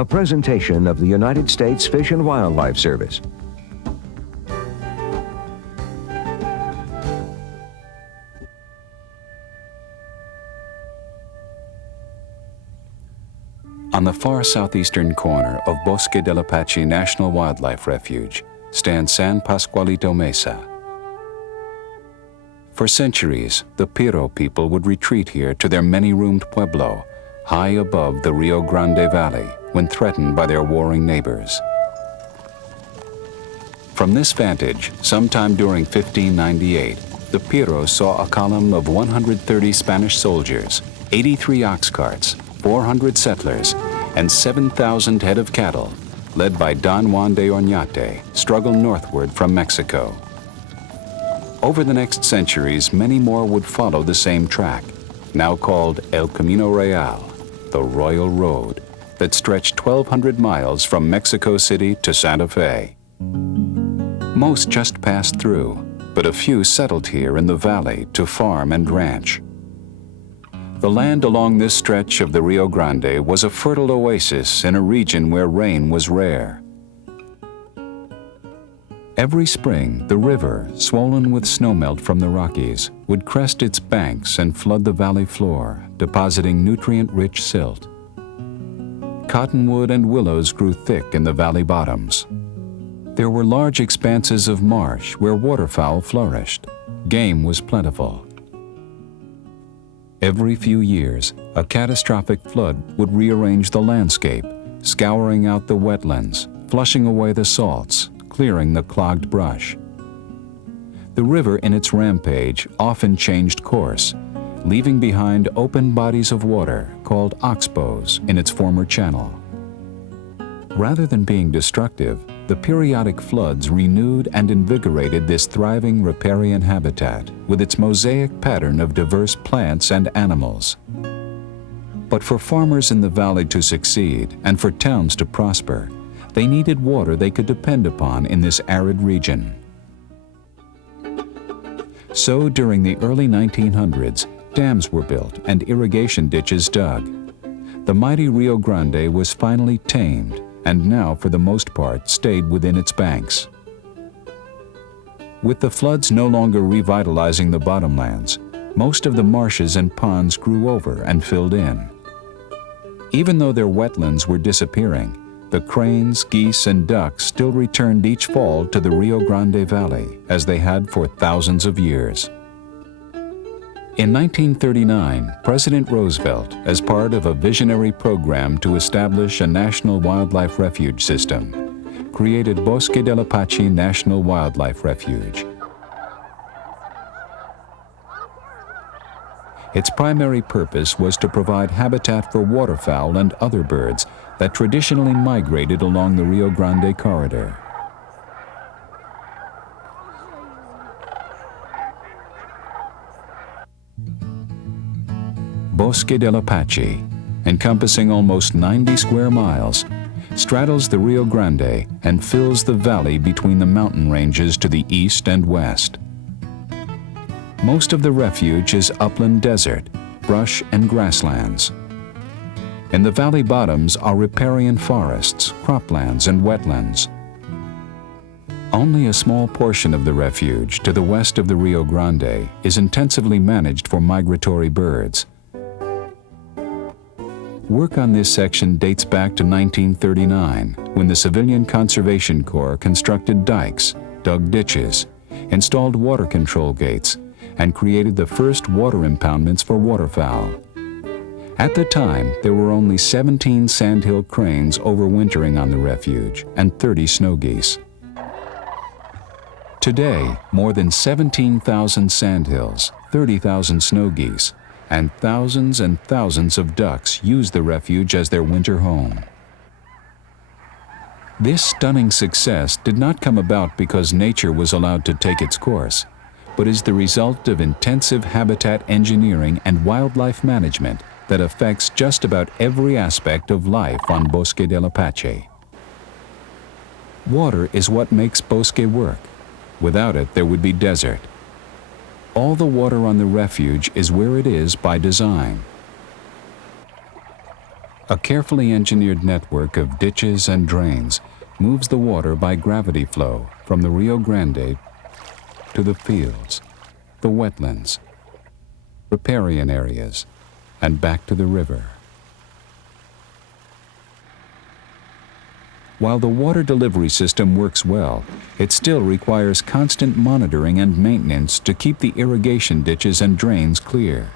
a presentation of the United States Fish and Wildlife Service. On the far southeastern corner of Bosque del Apache National Wildlife Refuge stands San Pascualito Mesa. For centuries, the Piro people would retreat here to their many-roomed pueblo, high above the Rio Grande Valley, when threatened by their warring neighbors. From this vantage, sometime during 1598, the Piro saw a column of 130 Spanish soldiers, 83 ox carts, 400 settlers, and 7,000 head of cattle, led by Don Juan de Oñate, struggle northward from Mexico. Over the next centuries, many more would follow the same track, now called El Camino Real, the Royal Road, that stretched 1,200 miles from Mexico City to Santa Fe. Most just passed through, but a few settled here in the valley to farm and ranch. The land along this stretch of the Rio Grande was a fertile oasis in a region where rain was rare. Every spring, the river, swollen with snowmelt from the Rockies, would crest its banks and flood the valley floor, depositing nutrient-rich silt. Cottonwood and willows grew thick in the valley bottoms. There were large expanses of marsh where waterfowl flourished. Game was plentiful. Every few years, a catastrophic flood would rearrange the landscape, scouring out the wetlands, flushing away the salts, clearing the clogged brush. The river in its rampage often changed course, leaving behind open bodies of water called oxbows in its former channel. Rather than being destructive, the periodic floods renewed and invigorated this thriving riparian habitat with its mosaic pattern of diverse plants and animals. But for farmers in the valley to succeed and for towns to prosper, they needed water they could depend upon in this arid region. So during the early 1900s, dams were built and irrigation ditches dug. The mighty Rio Grande was finally tamed and now, for the most part, stayed within its banks. With the floods no longer revitalizing the bottomlands, most of the marshes and ponds grew over and filled in. Even though their wetlands were disappearing, the cranes, geese, and ducks still returned each fall to the Rio Grande Valley, as they had for thousands of years. In 1939, President Roosevelt, as part of a visionary program to establish a National Wildlife Refuge system, created Bosque del Apache National Wildlife Refuge. Its primary purpose was to provide habitat for waterfowl and other birds that traditionally migrated along the Rio Grande corridor. Bosque del Apache, encompassing almost 90 square miles, straddles the Rio Grande and fills the valley between the mountain ranges to the east and west. Most of the refuge is upland desert, brush and grasslands. In the valley bottoms are riparian forests, croplands, and wetlands. Only a small portion of the refuge to the west of the Rio Grande is intensively managed for migratory birds. Work on this section dates back to 1939, when the Civilian Conservation Corps constructed dikes, dug ditches, installed water control gates, and created the first water impoundments for waterfowl. At the time, there were only 17 sandhill cranes overwintering on the refuge and 30 snow geese. Today, more than 17,000 sandhills, 30,000 snow geese, and thousands of ducks use the refuge as their winter home. This stunning success did not come about because nature was allowed to take its course, but is the result of intensive habitat engineering and wildlife management that affects just about every aspect of life on Bosque del Apache. Water is what makes Bosque work. Without it, there would be desert. All the water on the refuge is where it is by design. A carefully engineered network of ditches and drains moves the water by gravity flow from the Rio Grande to the fields, the wetlands, riparian areas, and back to the river. While the water delivery system works well, it still requires constant monitoring and maintenance to keep the irrigation ditches and drains clear.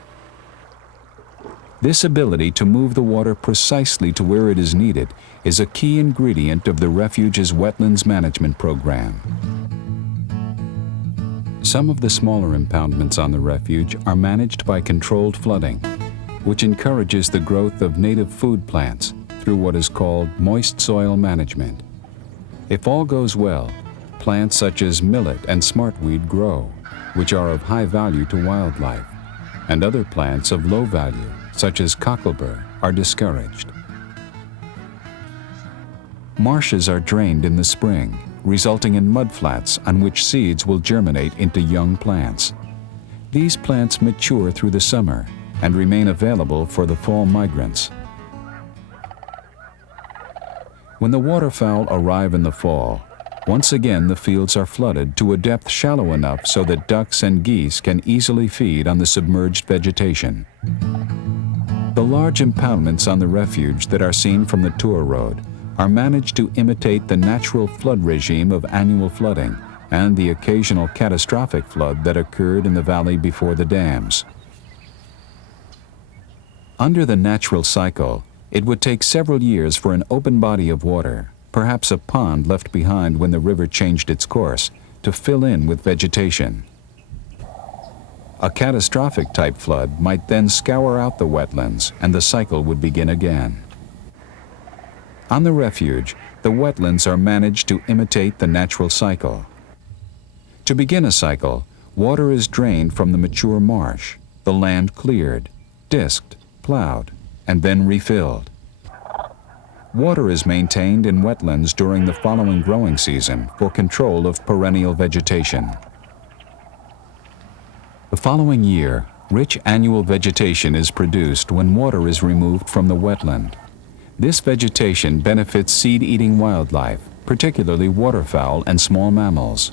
This ability to move the water precisely to where it is needed is a key ingredient of the Refuge's wetlands management program. Some of the smaller impoundments on the Refuge are managed by controlled flooding, which encourages the growth of native food plants through what is called moist soil management. If all goes well, plants such as millet and smartweed grow, which are of high value to wildlife, and other plants of low value, such as cocklebur, are discouraged. Marshes are drained in the spring, resulting in mudflats on which seeds will germinate into young plants. These plants mature through the summer and remain available for the fall migrants. When the waterfowl arrive in the fall, once again the fields are flooded to a depth shallow enough so that ducks and geese can easily feed on the submerged vegetation. The large impoundments on the Refuge that are seen from the tour road are managed to imitate the natural flood regime of annual flooding and the occasional catastrophic flood that occurred in the valley before the dams. Under the natural cycle, it would take several years for an open body of water, perhaps a pond left behind when the river changed its course, to fill in with vegetation. A catastrophic type flood might then scour out the wetlands and the cycle would begin again. On the Refuge, the wetlands are managed to imitate the natural cycle. To begin a cycle, water is drained from the mature marsh, the land cleared, disked, plowed, and then refilled. Water is maintained in wetlands during the following growing season for control of perennial vegetation. The following year, rich annual vegetation is produced when water is removed from the wetland. This vegetation benefits seed-eating wildlife, particularly waterfowl and small mammals.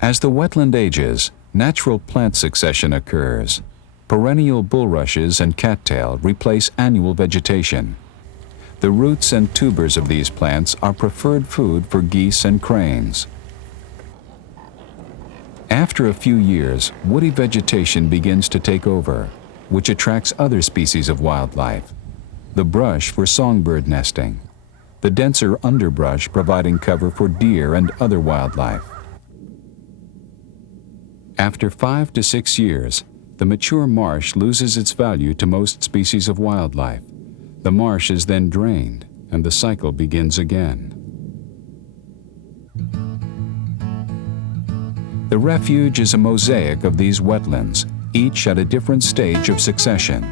As the wetland ages, natural plant succession occurs. Perennial bulrushes and cattail replace annual vegetation. The roots and tubers of these plants are preferred food for geese and cranes. After a few years, woody vegetation begins to take over, which attracts other species of wildlife. The brush for songbird nesting, the denser underbrush providing cover for deer and other wildlife. After 5 to 6 years, the mature marsh loses its value to most species of wildlife. The marsh is then drained, and the cycle begins again. The Refuge is a mosaic of these wetlands, each at a different stage of succession.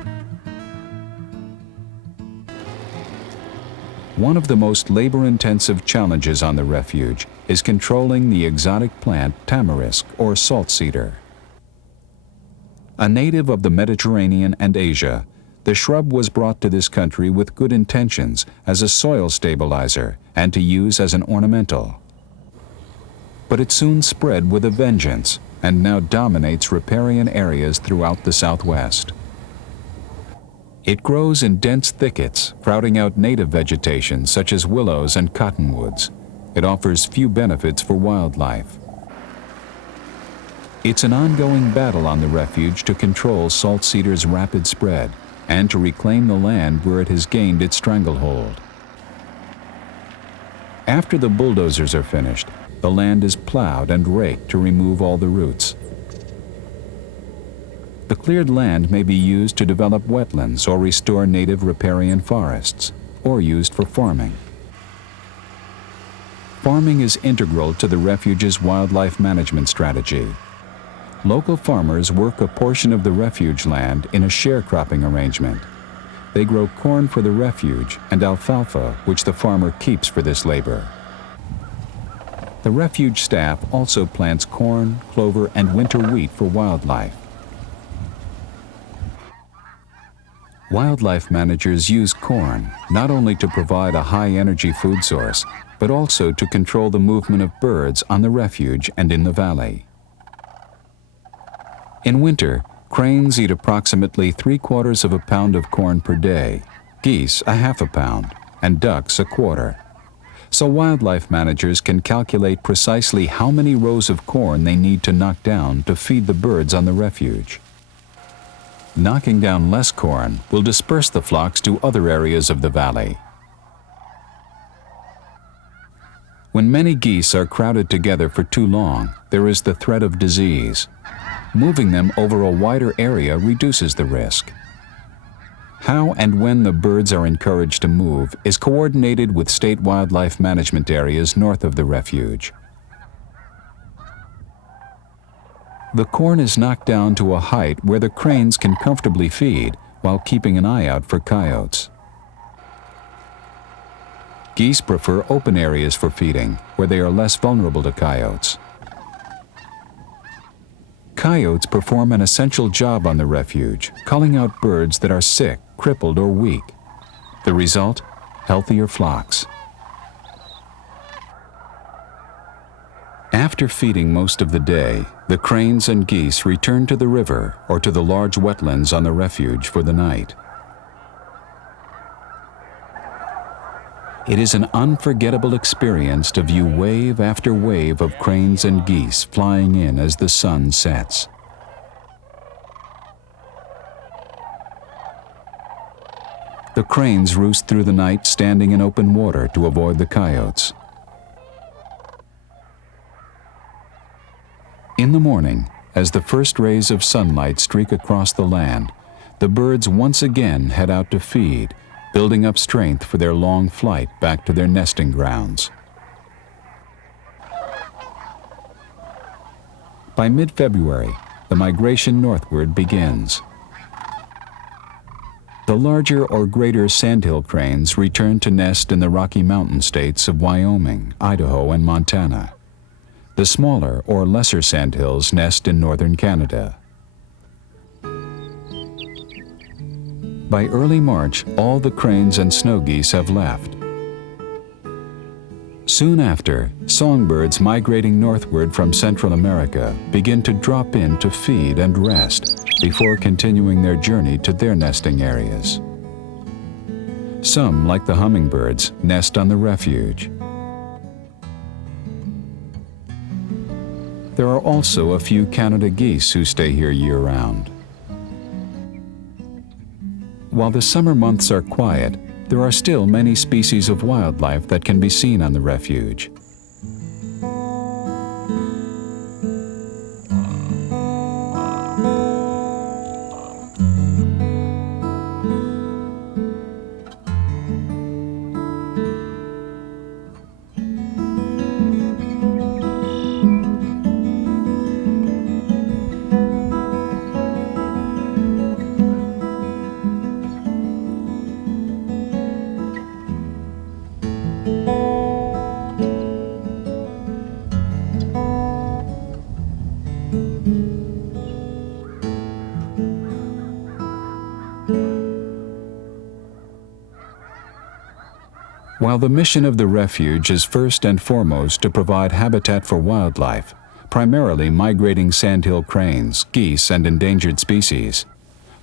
One of the most labor-intensive challenges on the Refuge is controlling the exotic plant tamarisk or salt cedar. A native of the Mediterranean and Asia, the shrub was brought to this country with good intentions as a soil stabilizer and to use as an ornamental. But it soon spread with a vengeance and now dominates riparian areas throughout the Southwest. It grows in dense thickets, crowding out native vegetation such as willows and cottonwoods. It offers few benefits for wildlife. It's an ongoing battle on the Refuge to control salt cedar's rapid spread and to reclaim the land where it has gained its stranglehold. After the bulldozers are finished, the land is plowed and raked to remove all the roots. The cleared land may be used to develop wetlands or restore native riparian forests, or used for farming. Farming is integral to the Refuge's wildlife management strategy. Local farmers work a portion of the Refuge land in a sharecropping arrangement. They grow corn for the Refuge and alfalfa, which the farmer keeps for this labor. The Refuge staff also plants corn, clover, and winter wheat for wildlife. Wildlife managers use corn not only to provide a high-energy food source, but also to control the movement of birds on the refuge and in the valley. In winter, cranes eat approximately 3/4 of a pound of corn per day, geese a half a pound, and ducks a quarter. So wildlife managers can calculate precisely how many rows of corn they need to knock down to feed the birds on the refuge. Knocking down less corn will disperse the flocks to other areas of the valley. When many geese are crowded together for too long, there is the threat of disease. Moving them over a wider area reduces the risk. How and when the birds are encouraged to move is coordinated with state wildlife management areas north of the refuge. The corn is knocked down to a height where the cranes can comfortably feed while keeping an eye out for coyotes. Geese prefer open areas for feeding, where they are less vulnerable to coyotes. Coyotes perform an essential job on the refuge, culling out birds that are sick, crippled, or weak. The result? Healthier flocks. After feeding most of the day, the cranes and geese return to the river or to the large wetlands on the refuge for the night. It is an unforgettable experience to view wave after wave of cranes and geese flying in as the sun sets. The cranes roost through the night standing in open water to avoid the coyotes. In the morning, as the first rays of sunlight streak across the land, the birds once again head out to feed, building up strength for their long flight back to their nesting grounds. By mid-February, the migration northward begins. The larger or greater sandhill cranes return to nest in the Rocky Mountain states of Wyoming, Idaho, and Montana. The smaller or lesser sandhills nest in northern Canada. By early March, all the cranes and snow geese have left. Soon after, songbirds migrating northward from Central America begin to drop in to feed and rest before continuing their journey to their nesting areas. Some, like the hummingbirds, nest on the refuge. There are also a few Canada geese who stay here year-round. While the summer months are quiet, there are still many species of wildlife that can be seen on the refuge. While the mission of the refuge is first and foremost to provide habitat for wildlife, primarily migrating sandhill cranes, geese, and endangered species,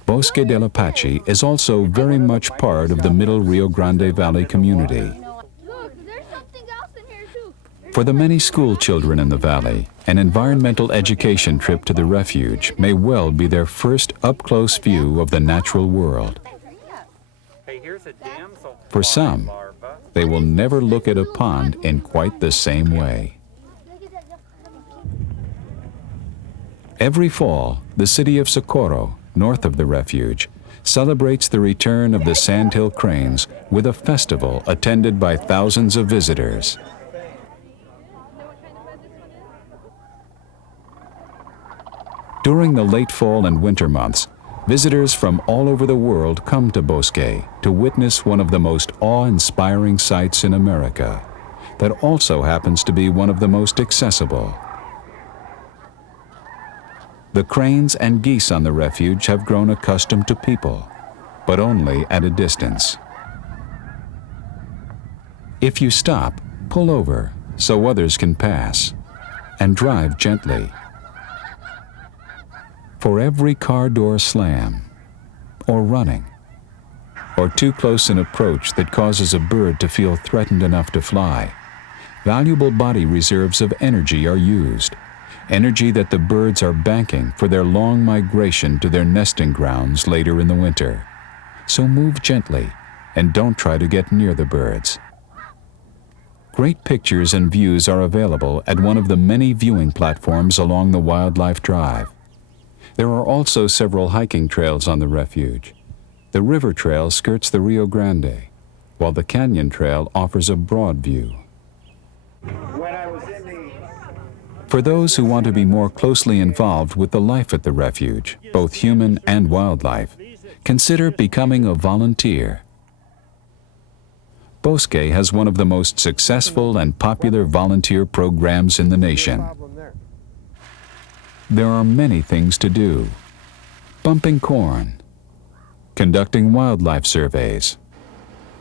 Bosque del Apache is also very much part of the Middle Rio Grande Valley community. For the many school children in the valley, an environmental education trip to the refuge may well be their first up-close view of the natural world. For some, they will never look at a pond in quite the same way. Every fall, the city of Socorro, north of the refuge, celebrates the return of the sandhill cranes with a festival attended by thousands of visitors. During the late fall and winter months, visitors from all over the world come to Bosque to witness one of the most awe-inspiring sights in America that also happens to be one of the most accessible. The cranes and geese on the refuge have grown accustomed to people. but only at a distance. If you stop, pull over so others can pass, and drive gently. For every car door slam, or running, or too close an approach that causes a bird to feel threatened enough to fly, valuable body reserves of energy are used, energy that the birds are banking for their long migration to their nesting grounds later in the winter. So move gently and don't try to get near the birds. Great pictures and views are available at one of the many viewing platforms along the Wildlife Drive. There are also several hiking trails on the refuge. The river trail skirts the Rio Grande, while the canyon trail offers a broad view. For those who want to be more closely involved with the life at the refuge, both human and wildlife, consider becoming a volunteer. Bosque has one of the most successful and popular volunteer programs in the nation. There are many things to do: bumping corn, conducting wildlife surveys,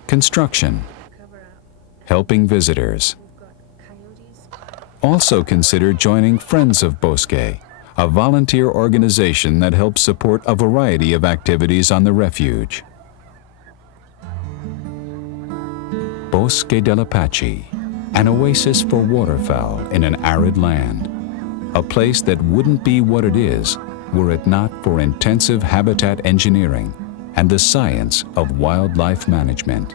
construction, helping visitors. Also consider joining Friends of Bosque, a volunteer organization that helps support a variety of activities on the refuge. Bosque del Apache, an oasis for waterfowl in an arid land, a place that wouldn't be what it is were it not for intensive habitat engineering and the science of wildlife management.